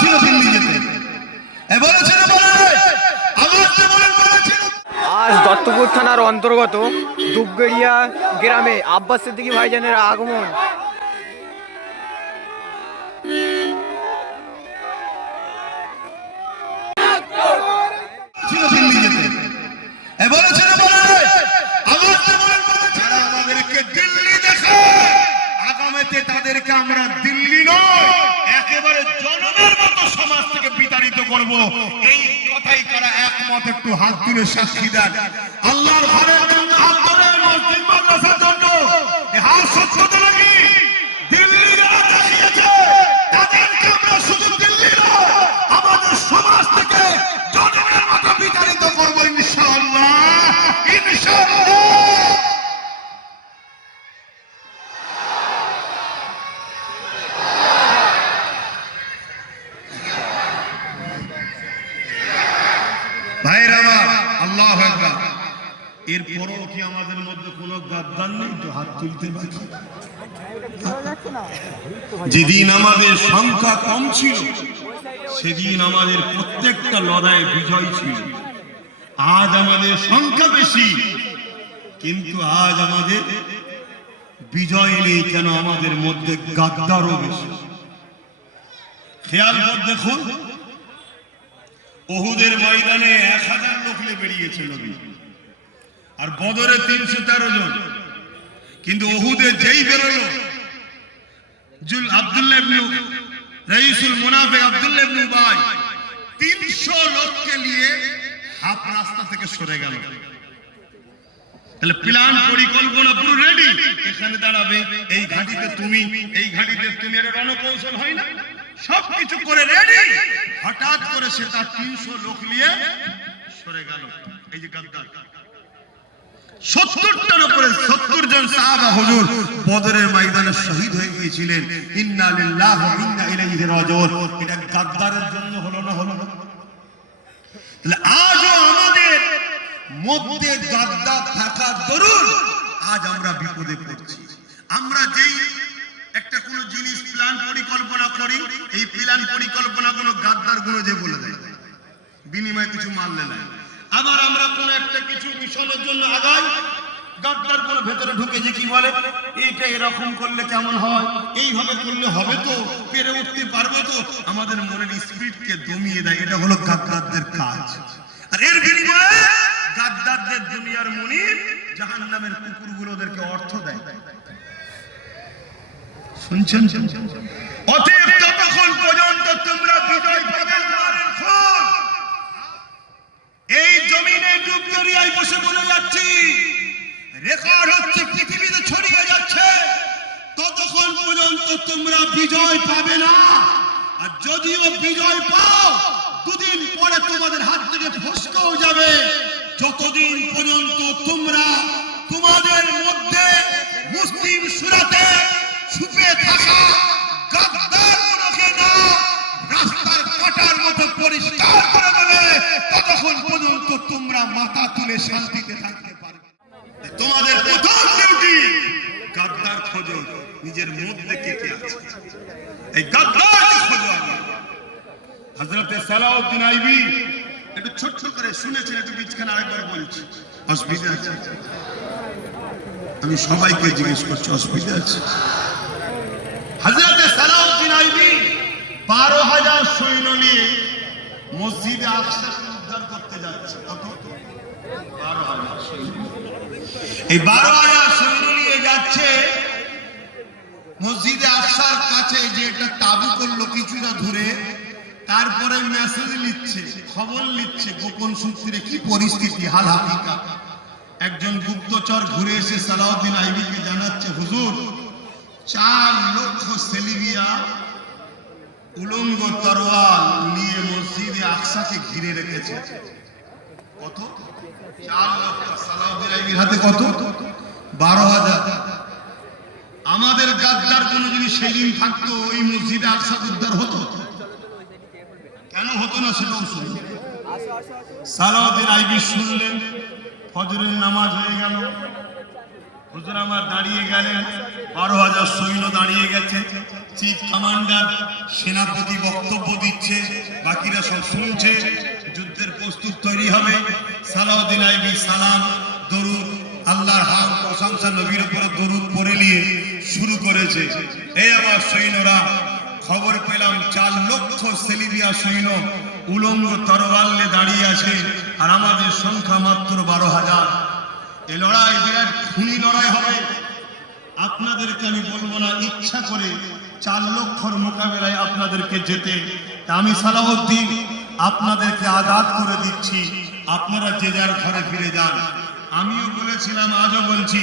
ছিল দিল্লি যেতে বলেছিল আজ দত্তপুর থানার অন্তর্গত দুবগড়িয়া গ্রামে আব্বাস সিদ্দিকী ভাইজানের আগমন। ছিল দিল্লি যেতে বলেছিল আমাদেরকে দিল্লি দেখে আগামীতে তাদেরকে আমরা দিল্লি নয় একেবারে জনমের মতো সমাজ থেকে বিতাড়িত করব। এই কথাই তারা একমত। একটু হাত তুলে সাক্ষী দেন। আল্লাহর ঘরের জন্য, হাত ধরে মসজিদ মাদ্রাসার জন্য এই হাত সত্যতা নাকি দিল্লি যারা দেখিয়েছে তাদেরকে আমরা শুধু দিল্লি নয় আমাদের সমাজ থেকে জনমের মতো বিতাড়িত করব ইনশাআল্লাহ, ইনশাআল্লাহ। ভাইরা আমার, আল্লাহু আকবার। এরপরও কি আমাদের মধ্যে কোনো গাদ্দার নেই? তো হাত তুলতে বাকি। যেদিন আমাদের সংখ্যা কম ছিল সেদিন আমাদের প্রত্যেকটা লড়াই বিজয় ছিল। আজ আমাদের সংখ্যা বেশি কিন্তু আজ আমাদের বিজয় নেই। কেন? আমাদের মধ্যে গাদ্দারও বেশি। খেয়াল করে দেখুন, উহুদের ময়দানে 1000 লোক নিয়ে বেরিয়েছে নবী, আর বদরে 313 জন। কিন্তু উহুদে যেই বেরোলো আব্দুল্লাহ ইবনে রাইসুল মুনাফিক আব্দুল্লাহ ইবনে উবাই 300 লোককে নিয়ে হাফ রাস্তা থেকে সরে গেল। তাহলে প্ল্যান পরিকল্পনা পুরো রেডি। এখানে দাঁড়াবে, এই ঘাটিতে তুমি, এই ঘাটিতে তুমি, একটা রণকৌশল হয় না? সবকিছু করে রেডি। হঠাৎ করে সে তার 300 লোক নিয়ে সরে গেল। এই যে গাদ্দার 70টার উপরে 70 জন সাহাবা হুজুর বদরের ময়দানে শহীদ হয়ে গিয়েছিলেন। ইন্না লিল্লাহি ওয়া ইন্না ইলাইহি রাজিউন। এটা গাদ্দারের জন্য হলো না? হলো না। তাহলে আজও আমাদের মধ্যে গাদ্দার থাকা দরুন আজ আমরা বিপদে পড়ছি। আমরা যেই একটা কোন জিনিস প্ল্যান পরিকল্পনা করি, এই প্ল্যান পরিকল্পনা কোনো গাদ্দার গুলো যে বলে দেয়, বিনিময়ে কিছু মানলে না। আবার আমরা কোন একটা কিছু মিশনের জন্য আগাই, গাদ্দার কোন ভেতরে ঢুকে যে কি বলে, এইটা এরকম করলে কেমন হয়, এইভাবে করলে হবে তো, পেরে উঠতে পারবে তো, আমাদের মনের স্পিরিটকে দমিয়ে দেয়। এটা হলো গাদ্দারদের কাজ। আর এর বিনিময়ে গাদ্দারদের দুনিয়ার মুনির জাহান্নামের কুকুরগুলো ওদেরকে অর্থ দেয়। শুনছেন? অতএব ততক্ষণ পর্যন্ত তোমরা বিজয় পাবে না। এই জমিনে ডুবদরিয়ায় বসে বলে যাচ্ছি, রেকর্ড হচ্ছে, পৃথিবীতে ছড়িয়ে যাচ্ছে, ততক্ষণ পর্যন্ত তোমরা বিজয় পাবে না। আর যদিও বিজয় পাও, দুদিন পরে তোমাদের হাত থেকে ফসকেও যাবে। যতদিন পর্যন্ত তোমরা তোমাদের মধ্যে মুসলিম সুরাতে ছুপে থাকা গাদ্দারগুলোকে না রাস্তার কাটার মতো পরিষ্কার করে দেবে, ততক্ষণ পর্যন্ত তোমরা মাথা তুলে শান্তিতে থাকতে পারবে। তোমাদের প্রথম ডিউটি গাদ্দার খোঁজো, নিজের মধ্যে কে কে আছে, এই গাদ্দারকে খোঁজো। হযরত সালাউদ্দিন আইবি একটু ছোট্ট করে শুনেছেন, একটু বিচখানে আরেকবার বলছি। অসুবিধা আছে? আমি সবাইকে জিজ্ঞেস করছি, অসুবিধা আছে? হযরত সালাউদ্দিন আইবি 12,000 সৈন্য নিয়ে মসজিদে আকসাকে উদ্ধার করতে যাচ্ছে। কত? 12,000 সৈন্য। এই 12,000 সৈন্য নিয়ে যাচ্ছে মসজিদে আকসার কাছে, যে এটা তাবু করলো কিছুটা দূরে। তারপরে মেসেজ লিখছে, খবর লিখছে গোপন সূত্রে কি পরিস্থিতি, হাল হাকিকা। একজন গুপ্তচর ঘুরে এসে সালাউদ্দিন আইবিকে জানাচ্ছে, হুজুর 4 লক্ষ সেলিবিয়া উলঙ্গ তরোয়াল নিয়ে মসজিদে আকসাকে ঘিরে রেখেছে। কত? 4 লক্ষ। সালাউদ্দিন আইবির হাতে কত? 12,000। আমাদের গাদ্দার কোন যদি সেদিন থাকতো, ওই মসজিদে আকসা উদ্ধার হতো? কেন হতো না সেটাও শুনুন। সালাউদ্দিন আইবি শুনলেন, ফজরের নামাজ হয়ে গেল, হুজুর আমার দাঁড়িয়ে গেলেন, 12,000 সৈন্য দাঁড়িয়ে গেছে, চিফ কমান্ডার সেনাপতি বক্তব্য দিচ্ছে, বাকিরা সব শুনছে, যুদ্ধের প্রস্তুত তৈরি হবে। সালাউদ্দিন আইবি সালাম, দরুদ, আল্লাহর হাম, প্রশংসা, নবীর উপর দরুদ পড়ে নিয়ে শুরু করেছে। এই আমার সৈন্যরা, খবর পেলাম 4 লক্ষ সেলিবিয়া সৈন্য উলঙ্গ তরোয়াল নিয়ে দাঁড়িয়ে আছে, আর আমাদের সংখ্যা মাত্র 12,000। এই লড়াই বিরাট খুনি লড়াই হবে। আপনাদেরকে আমি বলবো না ইচ্ছা করে 4 লক্ষর মোকাবেলায় আপনাদেরকে যেতে, তা আমি সালাউদ্দিন আপনাদেরকে আজাদ করে দিচ্ছি, আপনারা যে যার ঘরে ফিরে যান। আমিও বলেছিলাম, আজও বলছি,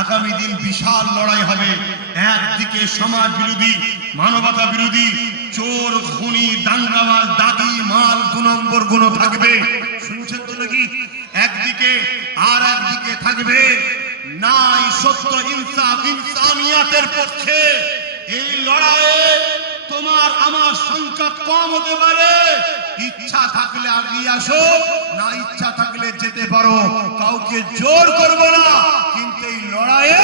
আগামী দিন বিশাল লড়াই হবে। একদিকে সমাজ বিরোধী, মানবতা বিরোধী, চোর, খুনি, দাঙ্গাবাজ, দাগি, মাল, 2 নম্বর গুণ থাকবে, শুনছেন তো নাকি? একদিকে, আর একদিকে থাকবে নাই সত্য, ইনসাফ, ইনসানিয়াতের পক্ষে। এই লড়াইয়ে তোমার আমার সংখ্যা কম হতে পারে, ইচ্ছা থাকলে আগিয়ে আসো, না ইচ্ছা থাকলে যেতে পারো, কাউকে জোর করবো না। কিন্তু এই লড়াইয়ে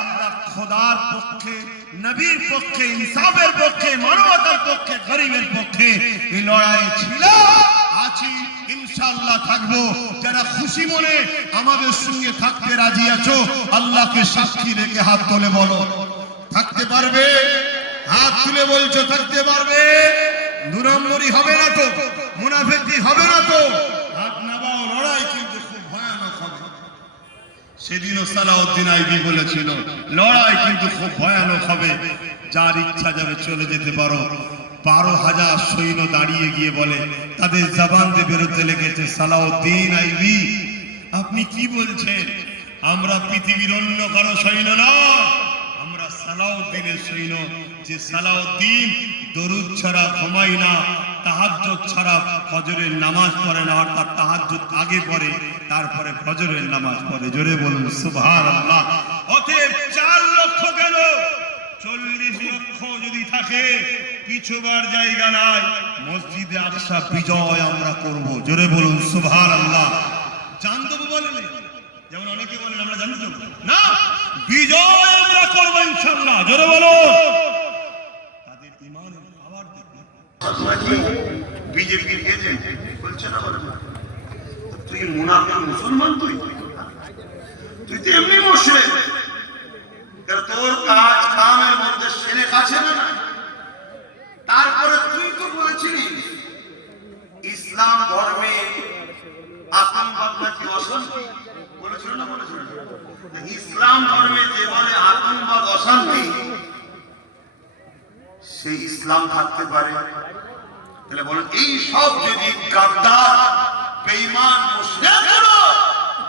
আমরা খোদার পক্ষে, নবীর পক্ষে, ইনসাফের পক্ষে, মানবতার পক্ষে, গরিবের পক্ষে এই লড়াই ছিল, আছি, ইনশাআল্লাহ থাকবো। যারা খুশি মনে আমাদের সঙ্গে থাকতে রাজি আছো, আল্লাহকে সাক্ষী রেখে হাত তুলে বলো থাকতে পারবে। হাত তুলে বলছো থাকতে পারবে। 2 নম্বরই হবে না তো, মুনাফিকি হবে না তো। হাত নামাও, লড়াই কিন্তু খুব ভয়ানক হবে। সেদিনও সালাউদ্দিন আইবি বলেছিল লড়াই কিন্তু খুব ভয়ানক হবে, যার ইচ্ছা যাবে চলে যেতে পারো। 12,000 সৈন্য দাঁড়িয়ে গিয়ে বলে, তাদের জবান দিয়ে বেরোতে লেগেছে, সালাউদ্দিন আইবি আপনি কি বলছেন? আমরা পৃথিবীর অন্য কারো সৈন্য না, আমরা সালাউদ্দিনের সৈন্য। যে সালাউদ্দিন দরুদ ছাড়া ঘুমায় না, তাহাজ্জুদ ছাড়া ফজরের নামাজ পড়ে না, অর্থাৎ তাহাজ্জুদ আগে পড়ে, তারপরে ফজরের নামাজ পড়ে। জোরে বলুন সুবহানাল্লাহ। অতএব 4 লক্ষ গেল, 40 লক্ষ যদি থাকে, পিছুবার জায়গা নাই। মসজিদে আকসা বিজয় আমরা করব। জোরে বলুন সুবহানাল্লাহ। জান দেব বলেন, যেমন অনেকে বলেন আমরা জান দেব না, বিজয় আমরা করব ইনশাআল্লাহ। জোরে বলো। তাদের ঈমানের পাওয়ার দেখুন। বিজেপির এজেন্ট বলছে না, বলে তুই মুনাফিক মুসলমান, তুই তো এমনি মুশরিক। তোর কাজ কামের মধ্যে শিরক আছে না? তারপরে তুই তো বলেছিলি ইসলাম ধর্মে আতঙ্কবাদ নাকি অশান্তি, বলেছিল না? বলেছিল। ইসলাম ধর্মে যে বলে আতঙ্কবাদ অশান্তি, সেই ইসলাম থাকতে পারে? তাহলে বলেন, এই সব যদি গাদ্দার, বেঈমান, মুশরিক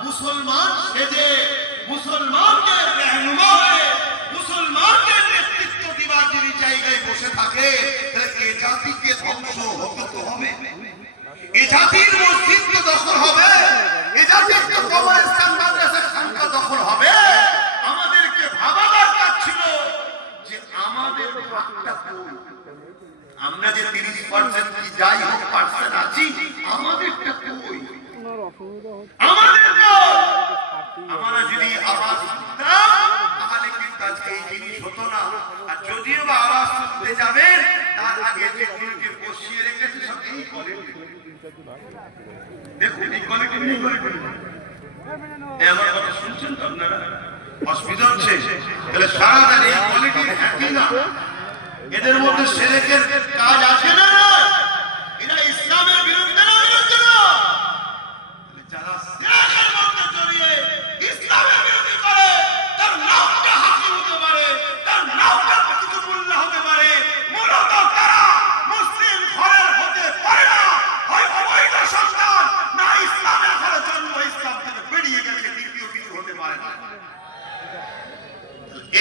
মুসলমান সেজে মুসলমানদের রহনুমা হয়ে মুসলমানদের নেতৃত্ব দিবার যদি জায়গায় বসে থাকে, তাহলে এই জাতিকে ধ্বংস হতে তো হবে। এই জাতির মসজিদ তো দখল হবে, এই জাতির তো কবরস্থান, মাদ্রাসার সংখ্যা দখল হবে। আমাদেরকে ভাবা দরকার ছিল যে আমাদের ভাগটা কোন। আমরা যে 30% কি যাই হোক পার্সেন্ট আছি, আমাদেরটা কই? আমরা যদি আওয়াজ দিতাম, তাহলে কিন্তু আজকে এই জিনিস হতো না। আর যদিও বা আওয়াজ শুনতে যাবেন, তার আগে যেগুলোকে বসিয়ে রেখেছে সব এই কোয়ালিটি। দেখুন এই কোয়ালিটি নেই, আমার কথা শুনছেন তো আপনারা? অসুবিধা হচ্ছে? তাহলে সারাদিন এই কোয়ালিটির একই না, এদের মধ্যে শিরকের কাজ আছে না? এরা ইসলামের বিরুদ্ধে না, বিরুদ্ধে না। যারা শিরকের মধ্যে জড়িয়ে ইসলামের বিরোধী করে, তার নামটা হাসি হতে পারে, তার নামটা প্রতিকূল্লাহ হতে পারে, মূলত তারা মুসলিম ঘরের হতে পারে না। হয় অবৈধ সন্তান, না ইসলামের ঘরে জন্ম, ইসলাম থেকে বেরিয়ে গেছে, দ্বিতীয় কিছু হতে পারে না।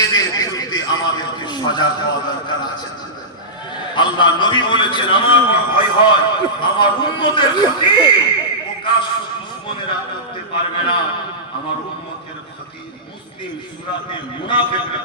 এদের বিরুদ্ধে আমাদেরকে সজাগ হওয়া দরকার আছে। আল্লাহ নবী বলেছেন, আমার ভয় হয় আমার উম্মতের ক্ষতি প্রকাশ্য দুশমনেরা করতে পারবে না, আমার উম্মতের ক্ষতি মুসলিম সূরাতে মুনাফিকরা